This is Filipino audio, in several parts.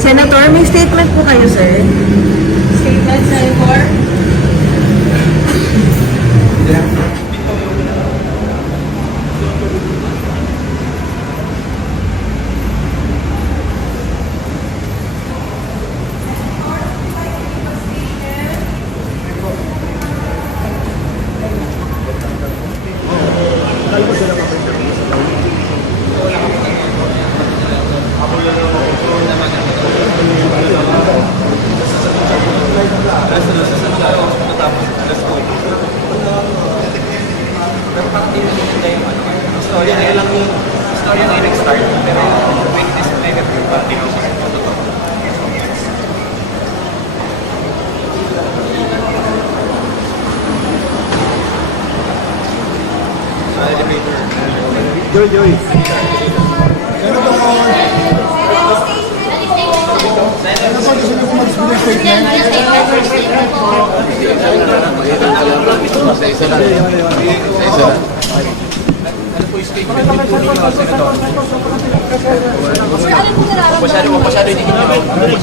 Senator, may statement po kayo, sir? Statement, Senator? Storya ngayon nag-start, pero with this negative continuous protocol. Sa elevator. Joy.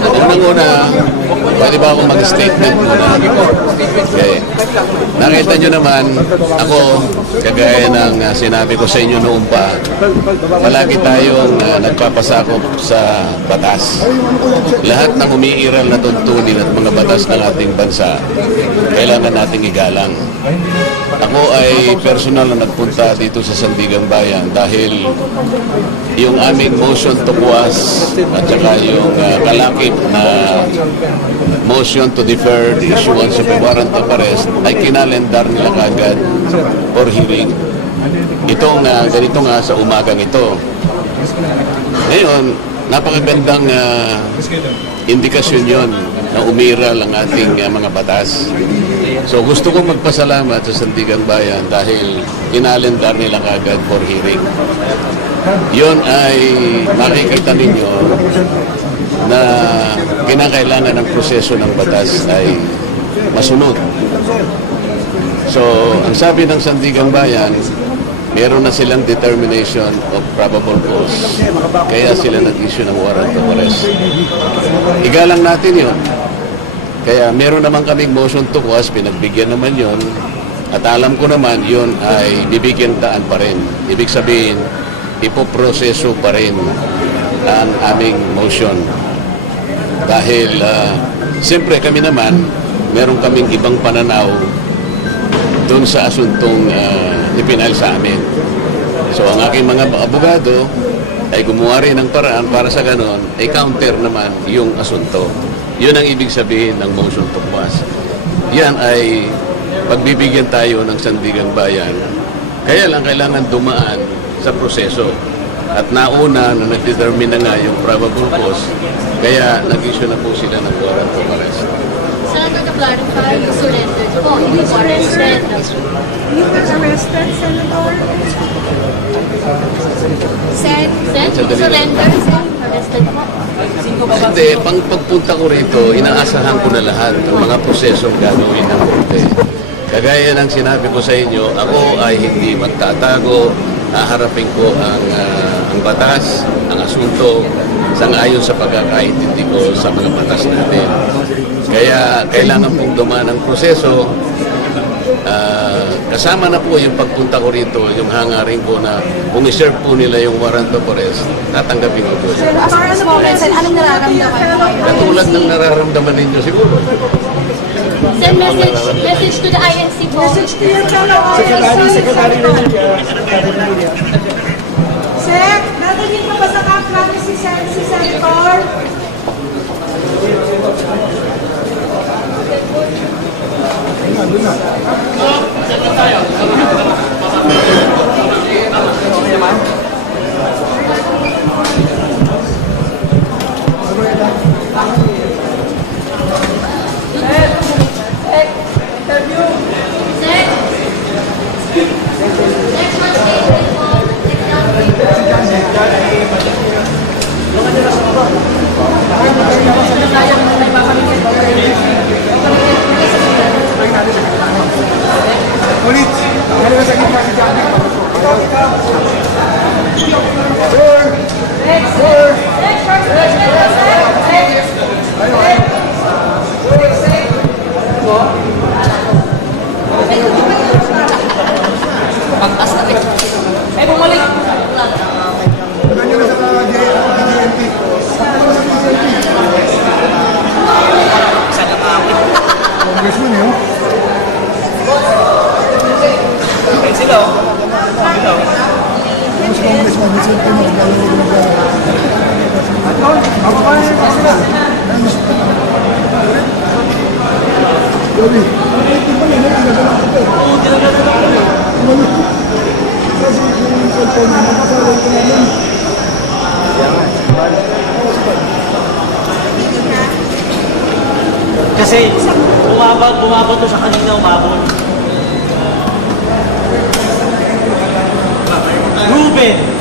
Unang-una, pwede ba akong mag-statement muna? Okay. Nakita nyo naman, ako, kagaya ng sinabi ko sa inyo noon pa, palagi tayong nagpapasakop sa batas. Lahat ng umiiral na tuntunin at mga batas ng ating bansa, kailangan nating igalang. Ako ay personal na nagpunta dito sa Sandigan Bayan dahil yung aming motion to quash at saka yung kalakip na motion to defer the issuance of a warrant of arrest ay kinalendar nila kagad for hearing. Itong ganito nga sa umagang ito. Ngayon, napakagandang indikasyon yon na umiral ang ating mga batas. So gusto kong magpasalamat sa Sandigan Bayan dahil inalendar nila kagad for hearing. Yon ay makikita ninyo na kinakailangan ng proseso ng batas ay masunod. So ang sabi ng Sandigan Bayan, meron na silang determination of probable cause. Kaya sila nag-issue ng warrant of arrest. Igalang natin yun. Kaya meron naman kaming motion to quash, pinagbigyan naman yon. At alam ko naman yun ay bibigyan daan pa rin. Ibig sabihin, ipoproseso pa rin ang aming motion. Dahil, siyempre kami naman, meron kaming ibang pananaw doon sa asuntong ipinail sa amin. So ang aking mga abogado ay gumawa rin ng paraan para sa ganon, ay counter naman yung asunto. Yun ang ibig sabihin ng motion to quash. Yan ay pagbibigyan tayo ng Sandigan Bayan. Kaya lang kailangan dumaan sa proseso. At nauna na nag-determine na nga yung probable cause, kaya nag-issue na po sila ng warrant of arrest. Senator, to clarify, you surrendered po, hindi po arrested. You were arrested, Senator? Sen, you surrendered, Sen, arrested po. Hindi, pagpunta ko rito, inaasahan ko na lahat ng mga prosesong gagawin ng korte. Kagaya ng sinabi ko sa inyo, ako ay hindi magtatago, haharapin ko ang batas, ang asunto, sang-ayon sa pagkakaintindi ko sa mga batas natin. Kaya kailangan pong dumaan ang proseso. Kasama na po yung pagpunta ko rito, yung hangarin ko na kung i-serve po nila yung warrant of arrest, tatanggapin ko po. As far as moments, anong nararamdaman mo? Katulad ng nararamdaman ninyo siguro. Send message to the INC po. Message to your fellow Secretary Sec, narinig mo ba sa camp natin si Senator? Kasi bumaba to sa kanina, umabot. Ruben!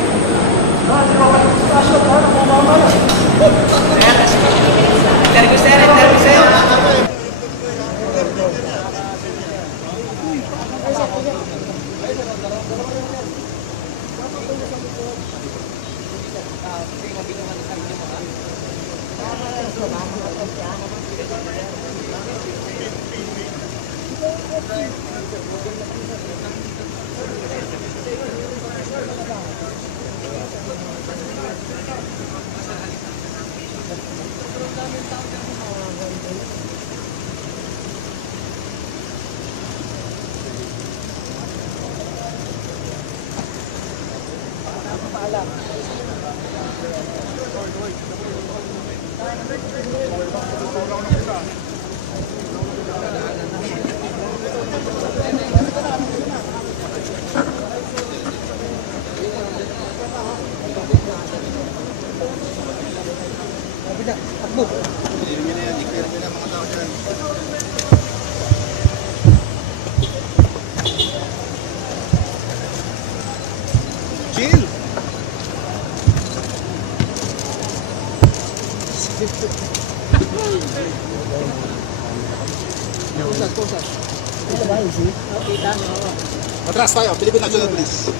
Atras tayo, Philippine National Police.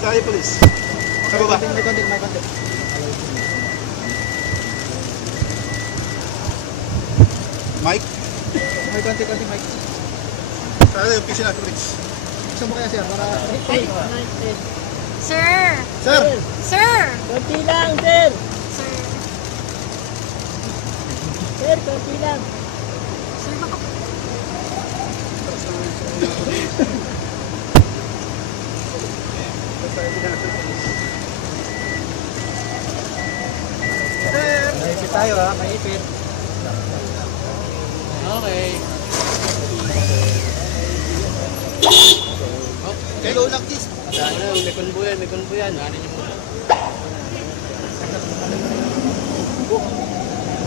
Tayo police. Sa baba. May konti. Mike? May konti, Mike. Tayo yung PC natin, police. Saan mo kaya siya? Para... Sir! Sir! Sir! Konti lang, sir. Sir! Sir, konti lang. Sir, baka Maipit tayo ha, maipit. Okay. Hello, Lakis. May konbo yan. Ano niyo muna?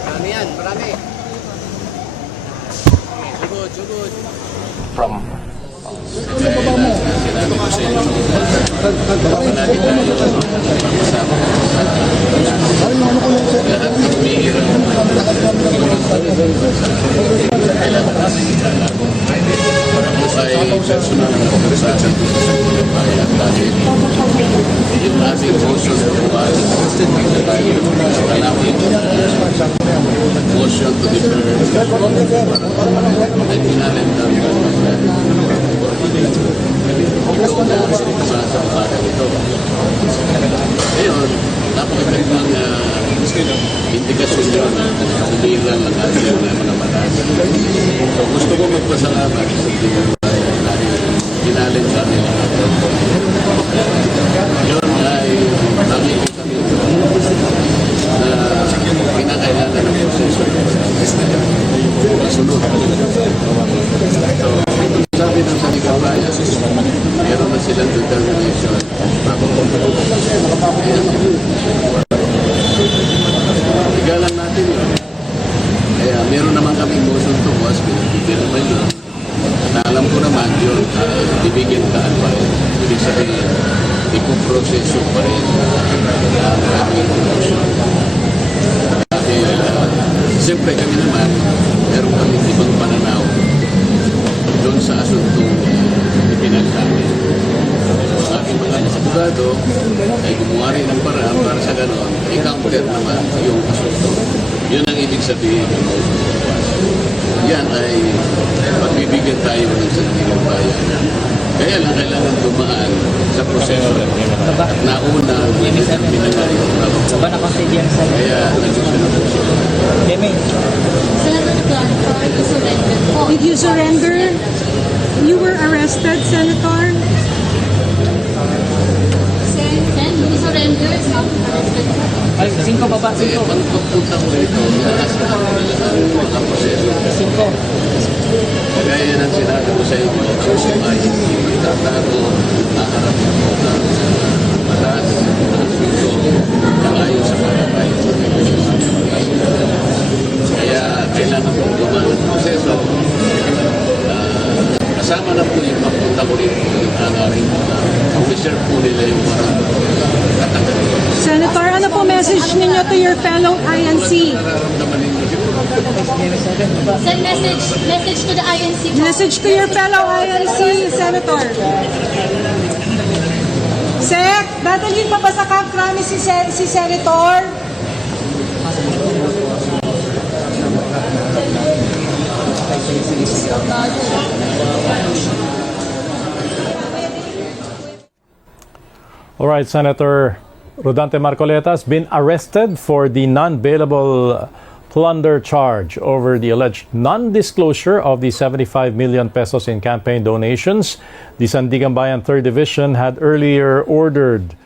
Marami yan, marami. Sugod. From sinabi ko sa inyo, palagi tayo kasama lahat ng pihira kailangan natin italago. Ako ay personal na conversation sa bayan dahil yung ating motion to pass na tayo nakalapit motion to defer ay tinalim namin ito na sa bayan ito. Ngayon, napakagandang indikasyon yun na sumiran ng ating mga matas. So gusto ko magpasalamat sa tingin dahil kinalim sa amin yun ay nakikita nito na kinakailangan ng proseso masunod. So sabi ng Saligang Bayan, meron na silang determination igalan natin yun. Kaya meron naman kaming motion to was pinagpipil naman yun. Na alam ko naman yun, bibigyan kaan pa rin. Ibig sabihin, ipoproseso pa rin ang aming motion. Dahil, siyempre kami naman, meron kaming ibang pananaw doon sa asuntong ipinagsabi. aking mga abogado ay gumawa rin ng paraan para sa ganon, i-counter naman yung asunto. Yun ang ibig sabihin ng yan ay pagbibigyan tayo ng sariling bayan. Kaya lang kailangan dumaan sa proseso at nauna pinagay yung Saba na kasi diyan sa kaya nagsusunod po sila. Meme. Senator, to clarify, you surrendered po. Did you surrender? You were arrested, Senator? Sen, you surrendered, not arrested po. Ay, 5 baba, Eh, 5. pag pagpunta ko rito, nakasabi ko na lang ang mga proseso. 5. Kagaya ng sinabi ko sa inyo, ay itatago, naharap ko ng mataas na asunto na ayon sa barangay. Kaya kailangan po gumawa ng proseso. Kasama na po yung pagpunta ko rito, yung hangarin ko na reserve po nila yung mga katagal. Senator, ano po message ninyo to your fellow INC? Nararamdaman ninyo siguro. Send message to the INC po. Message to your fellow INC, Senator. Sek, dadalhin pa ba sa Camp Crame si Senator? All right, Senator Rodante Marcoleta has been arrested for the non-bailable plunder charge over the alleged non-disclosure of the 75 million pesos in campaign donations. The Sandigan Bayan 3rd Division had earlier ordered